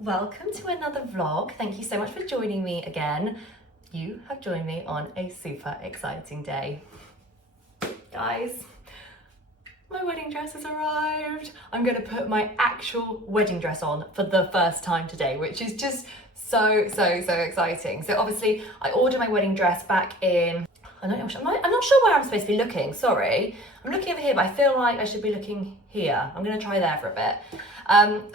Welcome to another vlog. Thank you so much for joining me again. You have joined me on a super exciting day. Guys, my wedding dress has arrived. I'm gonna put my actual wedding dress on for the first time today, which is just so exciting. So obviously I ordered my wedding dress back in, I'm not sure where I'm supposed to be looking, sorry. I'm looking over here, but I feel like I should be looking here. I'm gonna try there for a bit.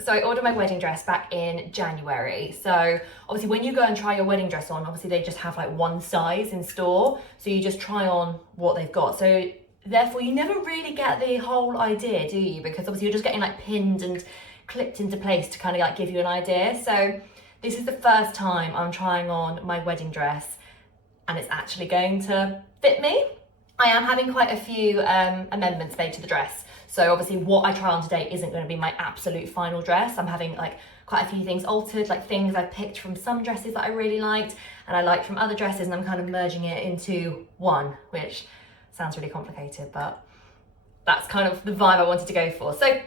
So I ordered my wedding dress back in January. So obviously when you go and try your wedding dress on, obviously they just have like one size in store. So you just try on what they've got. So therefore you never really get the whole idea, do you? Because obviously you're just getting like pinned and clipped into place to kind of like give you an idea. So this is the first time I'm trying on my wedding dress and it's actually going to fit me. I am having quite a few amendments made to the dress. So obviously what I try on today isn't going to be my absolute final dress. I'm having like quite a few things altered, like things I've picked from some dresses that I really liked and I liked from other dresses, and I'm kind of merging it into one, which sounds really complicated, but that's kind of the vibe I wanted to go for. So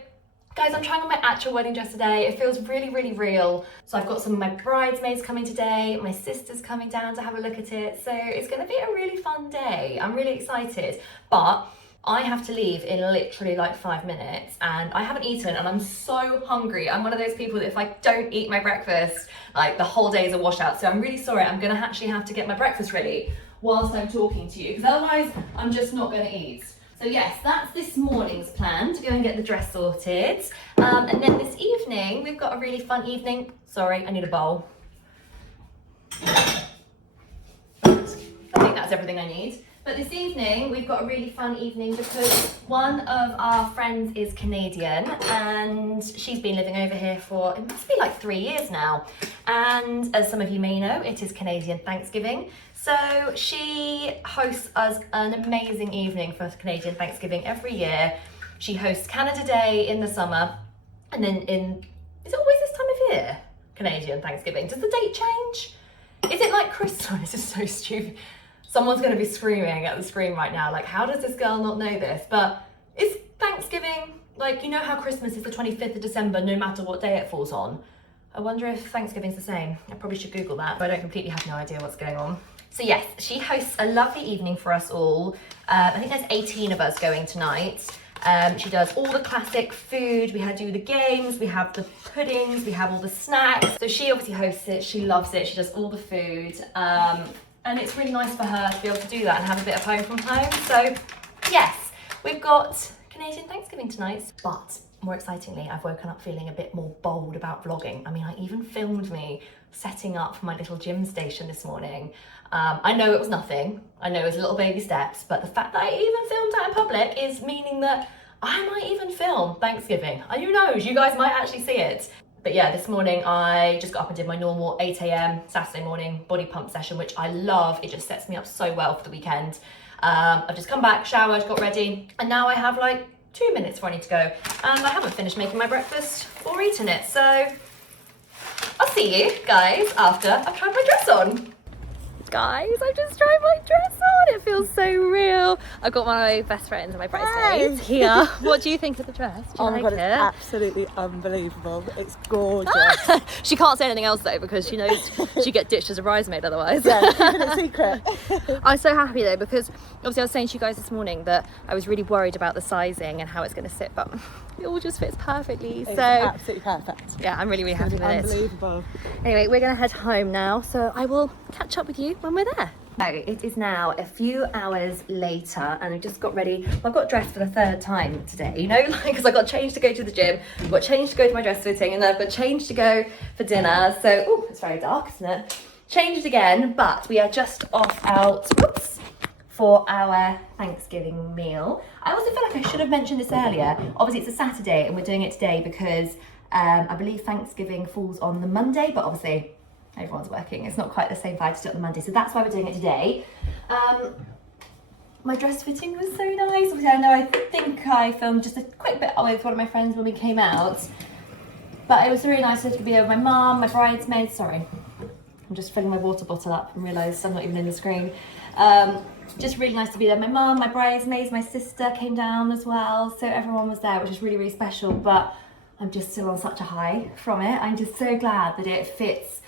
guys, I'm trying on my actual wedding dress today. It feels really real. So I've got some of my bridesmaids coming today, my sister's coming down to have a look at it. So it's gonna be a really fun day. I'm really excited, but I have to leave in literally like 5 minutes and I haven't eaten and I'm so hungry. I'm one of those people that if I don't eat my breakfast, like the whole day is a washout. So I'm really sorry, I'm gonna actually have to get my breakfast ready whilst I'm talking to you, because otherwise I'm just not gonna eat. So yes, that's this morning's plan, to go and get the dress sorted. And then this evening, we've got a really fun evening. Sorry, I need a bowl. I think that's everything I need. But this evening, we've got a really fun evening because one of our friends is Canadian and she's been living over here for, it must be like 3 years now. And as some of you may know, it is Canadian Thanksgiving. So she hosts us an amazing evening for Canadian Thanksgiving every year. She hosts Canada Day in the summer. And then is it always this time of year? Canadian Thanksgiving. Does the date change? Is it like Christmas? This is so stupid. Someone's going to be screaming at the screen right now, like, how does this girl not know this? But it's Thanksgiving, like, you know how Christmas is the 25th of December, no matter what day it falls on. I wonder if Thanksgiving's the same. I probably should Google that, but I don't completely have no idea what's going on. So yes, she hosts a lovely evening for us all. I think there's 18 of us going tonight. She does all the classic food. We do the games, we have the puddings, we have all the snacks. So she obviously hosts it, she loves it, she does all the food. And it's really nice for her to be able to do that and have a bit of home from home. So yes, we've got Canadian Thanksgiving tonight, but more excitingly, I've woken up feeling a bit more bold about vlogging. I mean, I even filmed me setting up my little gym station this morning. I know it was nothing. I know it was little baby steps, but the fact that I even filmed that in public is meaning that I might even film Thanksgiving. And who knows, you guys might actually see it. But yeah, this morning I just got up and did my normal 8 a.m. Saturday morning body pump session, which I love. It just sets me up so well for the weekend. I've just come back, showered, got ready, and now I have like 2 minutes before I need to go. And I haven't finished making my breakfast or eaten it. So I'll see you guys after I've tried my dress on. Guys, I've just tried my dress on. It feels so real. I've got my best friends and my bridesmaids here. What do you think of the dress? Do you like God, it? it's absolutely unbelievable. It's gorgeous. She can't say anything else though because she knows she'd get ditched as a bridesmaid otherwise. Yeah, keeping it secret. I'm so happy though because obviously I was saying to you guys this morning that I was really worried about the sizing and how it's going to sit, but it all just fits perfectly. It's so absolutely perfect. yeah, I'm really happy with it. Unbelievable. Anyway, we're going to head home now, so I will catch up with you when we're there. So it is now a few hours later and I just got ready. I've got dressed for the third time today, you know, like, because I got changed to go to the gym, I've got changed to go to my dress fitting, and then I've got changed to go for dinner. So, oh, it's very dark, isn't it? Changed again, but we are just off out, whoops, for our Thanksgiving meal. I also feel like I should have mentioned this earlier. Obviously it's a Saturday and we're doing it today because I believe Thanksgiving falls on the Monday, but obviously everyone's working. It's not quite the same vibe to do it on the Monday, so that's why we're doing it today. My dress fitting was so nice. Obviously, I think I filmed just a quick bit with one of my friends when we came out, but it was really nice to be there with my mum, my bridesmaids. Sorry, I'm just filling my water bottle up and realised I'm not even in the screen. Just really nice to be there. My mum, my bridesmaids, my sister came down as well, so everyone was there, which is really special. But I'm just still on such a high from it. I'm just so glad that it fits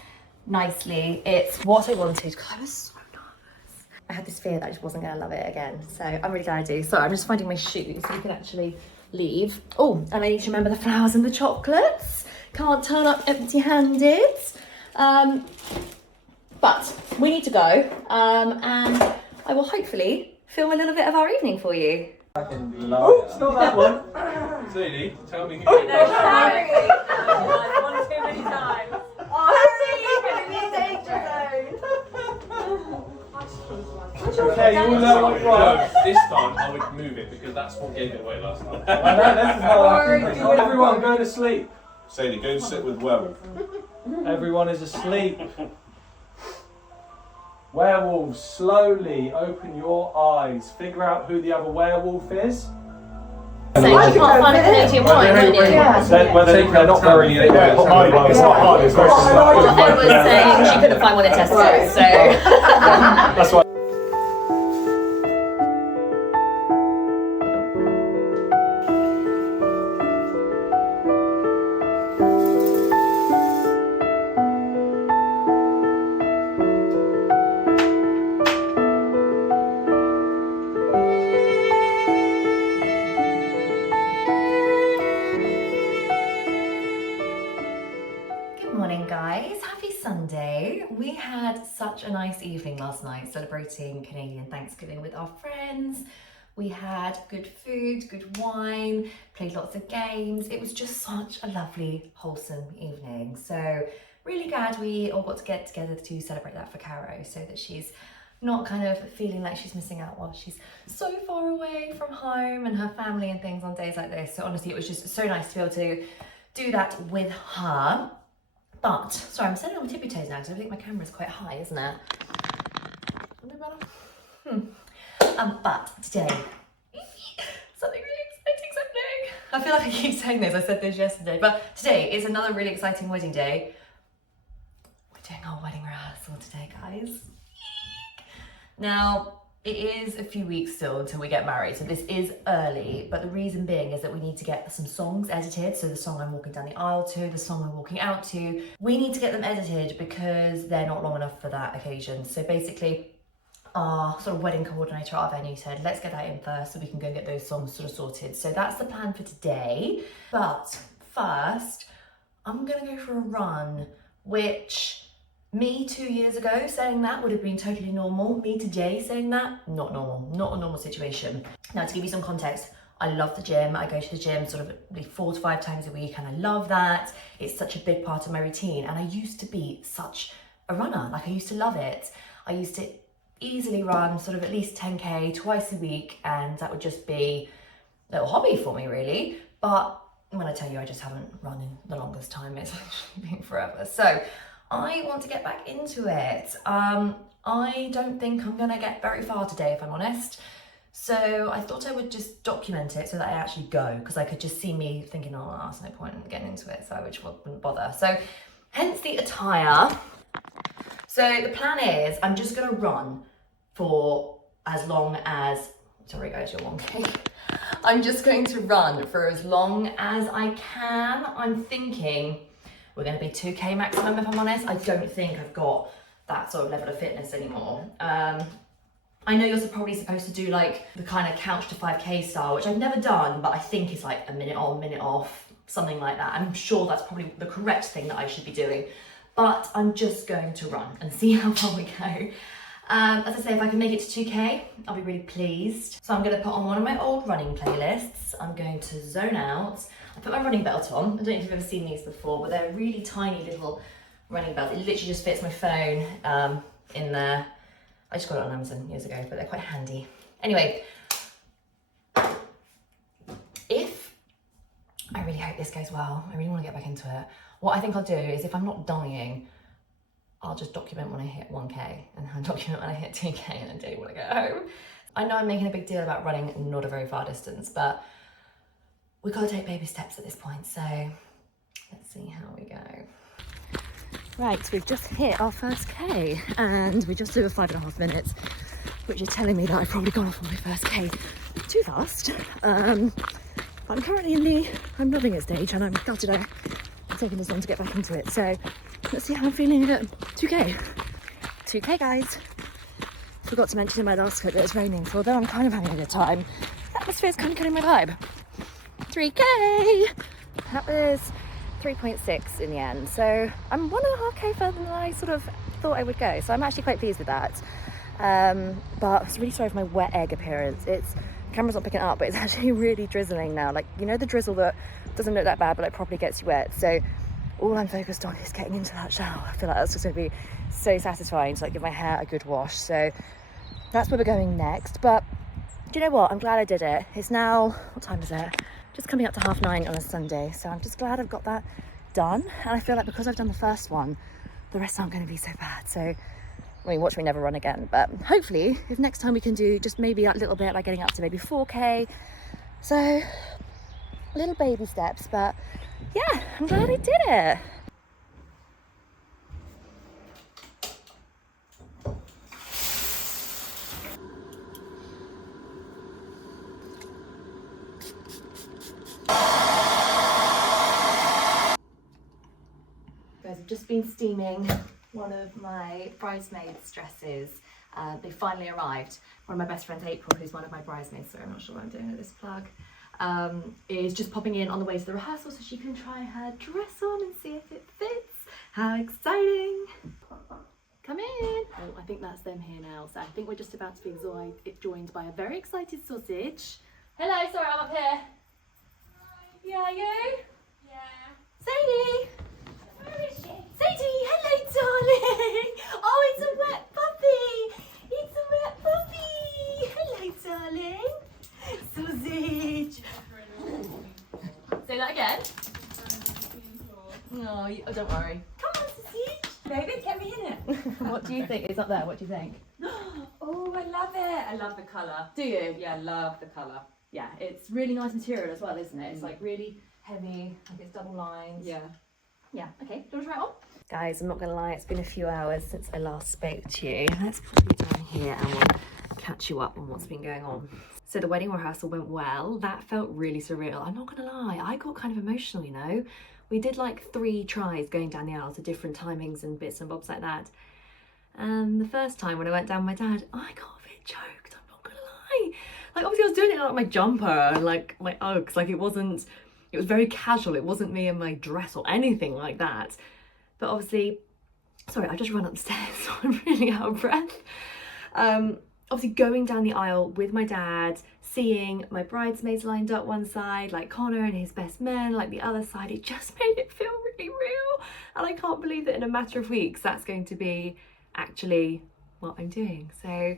nicely. It's what I wanted, because I was so nervous. I had this fear that I just wasn't going to love it again. So I'm really glad I do. So I'm just finding my shoes so we can actually leave. Oh, and I need to remember the flowers and the chocolates. Can't turn up empty-handed. But we need to go, and I will hopefully film a little bit of our evening for you. Oh, it's not that one. Sadie, tell me who No, Harry! One too many times. Oh, Harry, you're going to be a danger zone. Okay, you all know what you want. No, this time I would move it because that's what gave it away last time. I know, this is how I can. Everyone go to sleep. Sadie, go and sit with Werewolf. Everyone is asleep. Werewolves, slowly open your eyes. Figure out who the other werewolf is. So you can't find a Canadian wine, can you? They're not very. It's not hard, it's very I was saying she couldn't find one in Tesco, so. That's why. Guys, happy Sunday. We had such a nice evening last night celebrating Canadian Thanksgiving with our friends. We had good food, good wine, played lots of games. It was just such a lovely, wholesome evening. So really glad we all got to get together to celebrate that for Caro, so that she's not kind of feeling like she's missing out while she's so far away from home and her family and things on days like this. So honestly, it was just so nice to be able to do that with her. But, sorry, I'm standing on my tippy toes now because I think my camera's quite high, isn't it? A bit better? But today, something really exciting's happening. I feel like I keep saying this, I said this yesterday, but today is another really exciting wedding day. We're doing our wedding rehearsal today, guys. Now, it is a few weeks still until we get married, so this is early, but the reason being is that we need to get some songs edited. So the song I'm walking down the aisle to, the song I'm walking out to, we need to get them edited because they're not long enough for that occasion. So basically, our sort of wedding coordinator at our venue said, let's get that in first so we can go and get those songs sort of sorted. So that's the plan for today. But first, I'm gonna go for a run, which me 2 years ago saying that would have been totally normal. Me today saying that, not normal, not a normal situation. Now, to give you some context, I love the gym. I go to the gym sort of 4 to 5 times a week, and I love that. It's such a big part of my routine. And I used to be such a runner. Like, I used to love it. I used to easily run sort of at least 10K twice a week, and that would just be a little hobby for me, really. But when I tell you I just haven't run in the longest time, it's actually been forever. So I want to get back into it. I don't think I'm gonna get very far today, if I'm honest. So I thought I would just document it so that I actually go, because I could just see me thinking, oh, that's no point in getting into it, so I just wouldn't bother. So hence the attire. So the plan is I'm just gonna run for as long as, sorry guys, you're 1K. I'm just going to run for as long as I can. I'm thinking we're going to be 2K maximum, if I'm honest. I don't think I've got that sort of level of fitness anymore. I know you're probably supposed to do like the kind of couch to 5K style, which I've never done, but I think it's like a minute on, minute off, something like that. I'm sure that's probably the correct thing that I should be doing, but I'm just going to run and see how far we go. As I say, if I can make it to 2K, I'll be really pleased. So I'm going to put on one of my old running playlists. I'm going to zone out. I put my running belt on. I don't know if you've ever seen these before, but they're really tiny little running belts. It literally just fits my phone in there. I just got it on Amazon years ago, but they're quite handy. Anyway, I really hope this goes well. I really want to get back into it. What I think I'll do is, if I'm not dying, I'll just document when I hit 1K and then document when I hit 2K and then do when I get home. I know I'm making a big deal about running not a very far distance, but we've got to take baby steps at this point, so let's see how we go. Right, we've just hit our first K and we just over 5.5 minutes, which is telling me that I've probably gone off on my first K too fast. I'm currently I'm loving it stage, and I'm gutted I'm taking this long to get back into it. So let's see how I'm feeling at 2K. 2K, guys. Forgot to mention in my last clip that it's raining, so although I'm kind of having a good time, the atmosphere's kind of killing my vibe. 3K! That was 3.6 in the end, so I'm 1.5K further than I sort of thought I would go, so I'm actually quite pleased with that. But I was really sorry for my wet egg appearance. The camera's not picking it up, but it's actually really drizzling now. Like, you know, the drizzle that doesn't look that bad, but like properly gets you wet. So all I'm focused on is getting into that shower. I feel like that's just going to be so satisfying to like give my hair a good wash. So that's where we're going next. But do you know what? I'm glad I did it. It's now, what time is it? Just coming up to 9:30 on a Sunday. So I'm just glad I've got that done. And I feel like because I've done the first one, the rest aren't going to be so bad. So, I mean, watch me never run again. But hopefully, if next time we can do just maybe a little bit, like getting up to maybe 4K. So, little baby steps. But yeah, I'm glad I did it. Guys, I've just been steaming one of my bridesmaids' dresses. They finally arrived. One of my best friends, April, who's one of my bridesmaids, so I'm not sure what I'm doing with this plug, is just popping in on the way to the rehearsal so she can try her dress on and see if it fits. How exciting! Come in! Oh, I think that's them here now. So I think we're just about to be joined by a very excited sausage. Hello, sorry, I'm up here. Yeah, are you? Yeah. Sadie! Where is she? Sadie, hello, darling. Oh, it's a wet puppy. It's a wet puppy. Hello, darling. Sausage. Say that again. No, oh, don't worry. Come on, sausage. Baby, get me in it. What do you think? It's up there. What do you think? Oh, I love it. I love the colour. Do you? Yeah, I love the colour. Yeah, it's really nice material as well, isn't it? It's like really heavy. Like it's double lines. Yeah. Yeah. Okay. Do you want to try it on? Guys, I'm not gonna lie. It's been a few hours since I last spoke to you. Let's put you down here and we'll catch you up on what's been going on. So the wedding rehearsal went well. That felt really surreal. I'm not gonna lie. I got kind of emotional, you know. We did like 3 tries going down the aisle to different timings and bits and bobs like that. And the first time when I went down with my dad, I got a bit choked. I'm not gonna lie. Like obviously I was doing it like my jumper and like my Uggs. Like it was very casual. It wasn't me in my dress or anything like that. But obviously, sorry, I just run upstairs, so I'm really out of breath. Obviously going down the aisle with my dad, seeing my bridesmaids lined up one side, like Connor and his best men, like the other side, it just made it feel really real. And I can't believe that in a matter of weeks, that's going to be actually what I'm doing. So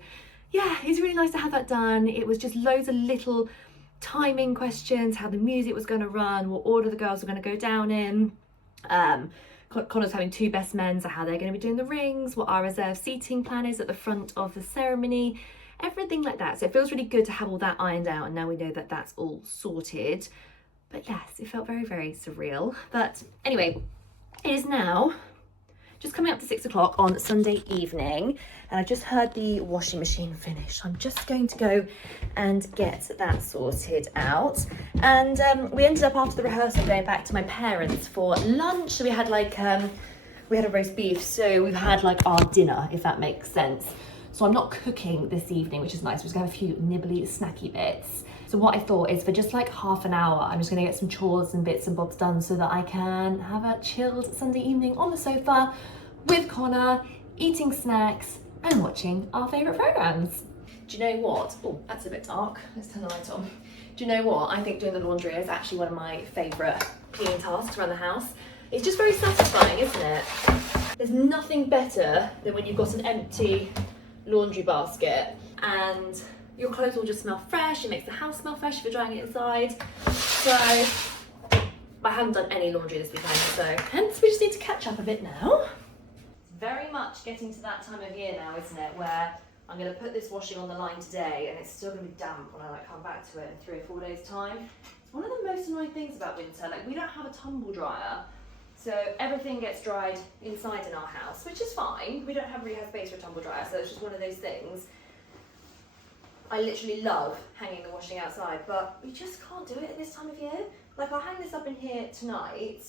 yeah, it's really nice to have that done. It was just loads of little timing questions, how the music was going to run, what order the girls were going to go down in. Connor's having 2 best men, so how they're going to be doing the rings, what our reserved seating plan is at the front of the ceremony, everything like that. So it feels really good to have all that ironed out, and now we know that that's all sorted. But yes, it felt very, very surreal. But anyway, it is now just coming up to 6 o'clock on Sunday evening, and I just heard the washing machine finish. I'm just going to go and get that sorted out. And we ended up after the rehearsal going back to my parents for lunch. So we had like we had a roast beef, so we've had like our dinner, if that makes sense. So I'm not cooking this evening, which is nice. We're just gonna have a few nibbly snacky bits. So what I thought is for just like half an hour, I'm just gonna get some chores and bits and bobs done so that I can have a chilled Sunday evening on the sofa with Connor, eating snacks and watching our favourite programmes. Do you know what? Oh, that's a bit dark. Let's turn the light on. Do you know what? I think doing the laundry is actually one of my favourite cleaning tasks around the house. It's just very satisfying, isn't it? There's nothing better than when you've got an empty laundry basket and your clothes will just smell fresh. It makes the house smell fresh if you're drying it inside. So I haven't done any laundry this weekend, so hence we just need to catch up a bit now. It's very much getting to that time of year now, isn't it, where I'm going to put this washing on the line today and it's still going to be damp when I like come back to it in 3 or 4 days time. It's one of the most annoying things about winter. Like, we don't have a tumble dryer, so everything gets dried inside in our house, which is fine. We don't have really have space for a tumble dryer, so it's just one of those things. I literally love hanging the washing outside, but we just can't do it at this time of year. Like, I'll hang this up in here tonight,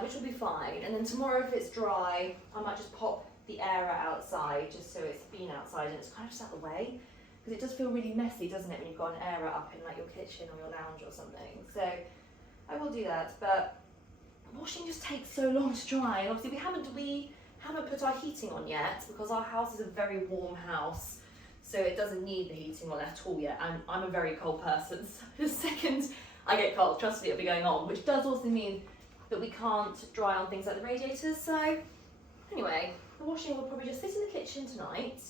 which will be fine, and then tomorrow if it's dry, I might just pop the air outside just so it's been outside and it's kind of just out of the way, because it does feel really messy, doesn't it, when you've got an air up in like your kitchen or your lounge or something. So I will do that, but washing just takes so long to dry, and obviously we haven't put our heating on yet because our house is a very warm house. So it doesn't need the heating on at all yet. I'm a very cold person, so the second I get cold, trust me, it'll be going on, which does also mean that we can't dry on things like the radiators. So anyway, the washing will probably just sit in the kitchen tonight,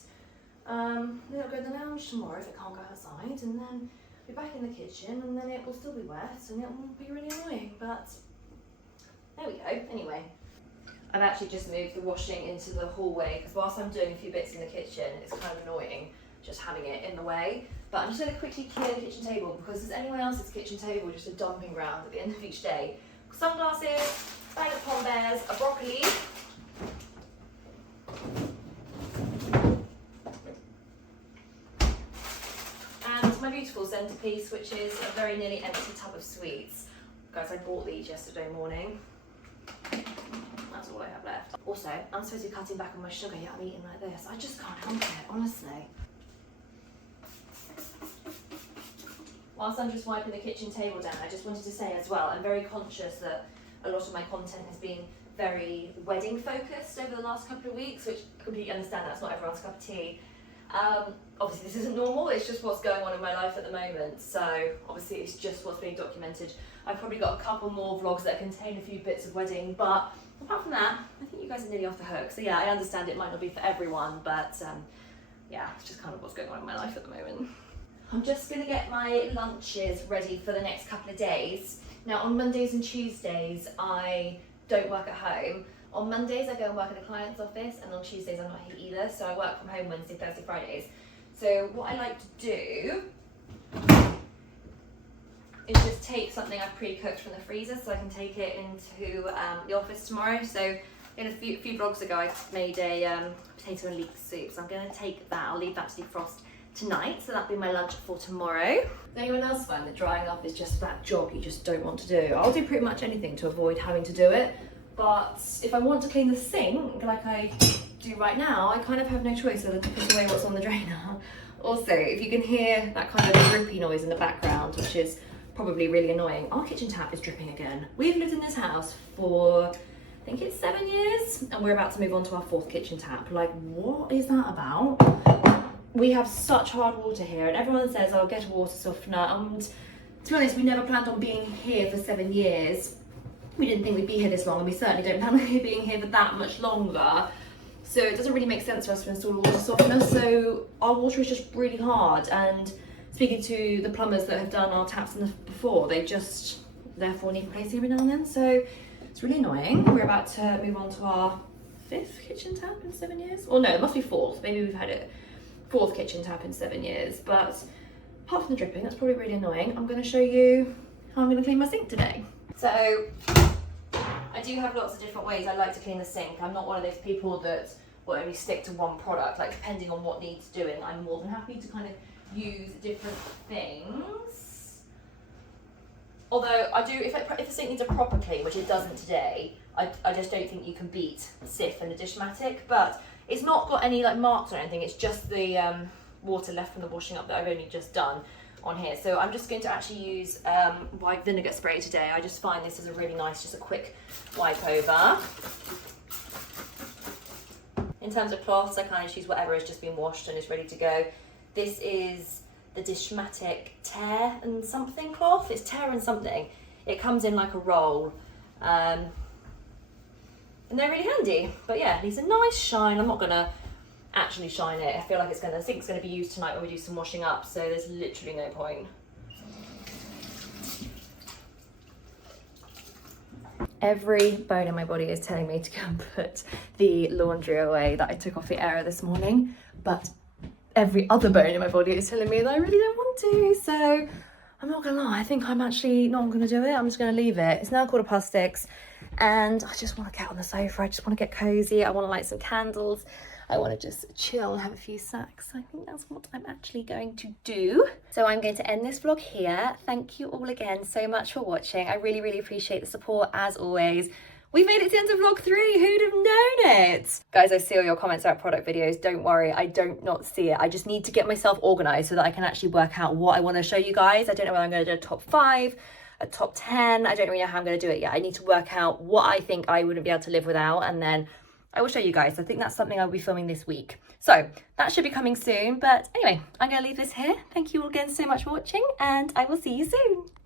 then it'll go in the lounge tomorrow if it can't go outside, and then be back in the kitchen, and then it will still be wet and it will be really annoying, but there we go. Anyway, I've actually just moved the washing into the hallway because whilst I'm doing a few bits in the kitchen, it's kind of annoying just having it in the way. But I'm just going to quickly clear the kitchen table because there's anyone else's kitchen table just a dumping ground at the end of each day. Sunglasses, bag of pom bears, a broccoli, and my beautiful centerpiece, which is a very nearly empty tub of sweets. Guys, I bought these yesterday morning. That's all I have left. Also, I'm supposed to be cutting back on my sugar, yet I'm eating like this. I just can't help it, honestly. Whilst I'm just wiping the kitchen table down, I just wanted to say as well, I'm very conscious that a lot of my content has been very wedding focused over the last couple of weeks, which I completely understand that's not everyone's cup of tea. Obviously this isn't normal, it's just what's going on in my life at the moment, so obviously it's just what's being documented. I've probably got a couple more vlogs that contain a few bits of wedding, but apart from that, I think you guys are nearly off the hook. So yeah, I understand it might not be for everyone, but yeah, it's just kind of what's going on in my life at the moment. I'm just going to get my lunches ready for the next couple of days. Now on Mondays and Tuesdays, I don't work at home. On Mondays, I go and work at a client's office, and on Tuesdays, I'm not here either, so I work from home Wednesday, Thursday, Fridays. So what I like to do is just take something I've pre-cooked from the freezer so I can take it into the office tomorrow. So in a few vlogs ago, I made a potato and leek soup, so I'm going to take that, I'll leave that to defrost tonight, so that'll be my lunch for tomorrow. Does anyone else find that drying up is just that job you just don't want to do? I'll do pretty much anything to avoid having to do it, but if I want to clean the sink like I do right now, I kind of have no choice other than to put away what's on the drainer. Also, if you can hear that kind of drippy noise in the background, which is probably really annoying, our kitchen tap is dripping again. We've lived in this house for, I think it's 7 years, and we're about to move on to our 4th kitchen tap. Like, what is that about? We have such hard water here, and everyone says, I'll get a water softener, and to be honest, we never planned on being here for 7 years. We didn't think we'd be here this long, and we certainly don't plan on being here for that much longer. So it doesn't really make sense for us to install a water softener, so our water is just really hard, and speaking to the plumbers that have done our taps before, they just therefore need replacing every now and then, so it's really annoying. We're about to move on to our 5th kitchen tap in 7 years. Or no, it must be 4th, maybe we've had it 4th kitchen tap in 7 years, but apart from the dripping, that's probably really annoying. I'm going to show you how I'm going to clean my sink today. So I do have lots of different ways I like to clean the sink. I'm not one of those people that will only stick to one product. Like, depending on what needs doing, I'm more than happy to kind of use different things. Although I do, if the sink needs a proper clean, which it doesn't today, I just don't think you can beat Sif and the Dishmatic. But it's not got any like marks or anything, it's just the water left from the washing up that I've only just done on here. So I'm just going to actually use white vinegar spray today. I just find this is a really nice, just a quick wipe over. In terms of cloths, I kind of choose whatever has just been washed and is ready to go. This is the Dishmatic Tear and Something cloth. It's Tear and Something. It comes in like a roll. And they're really handy. But yeah, it needs a nice shine. I'm not going to actually shine it. I feel like the sink's going to be used tonight when we do some washing up, so there's literally no point. Every bone in my body is telling me to go and put the laundry away that I took off the air this morning, but every other bone in my body is telling me that I really don't want to, so I'm not gonna lie, I think I'm actually not gonna do it. I'm just gonna leave it. It's now 6:15 and I just want to get on the sofa. I just want to get cozy. I want to light some candles. I want to just chill and have a few snacks. I think that's what I'm actually going to do. So I'm going to end this vlog here. Thank you all again so much for watching. I really, really appreciate the support as always. We've made it to the end of vlog 3, who'd have known it? Guys, I see all your comments about product videos. Don't worry, I don't not see it. I just need to get myself organized so that I can actually work out what I want to show you guys. I don't know whether I'm going to do a top 5, a top 10. I don't really know how I'm going to do it yet. I need to work out what I think I wouldn't be able to live without, and then I will show you guys. I think that's something I'll be filming this week. So that should be coming soon. But anyway, I'm going to leave this here. Thank you all again so much for watching, and I will see you soon.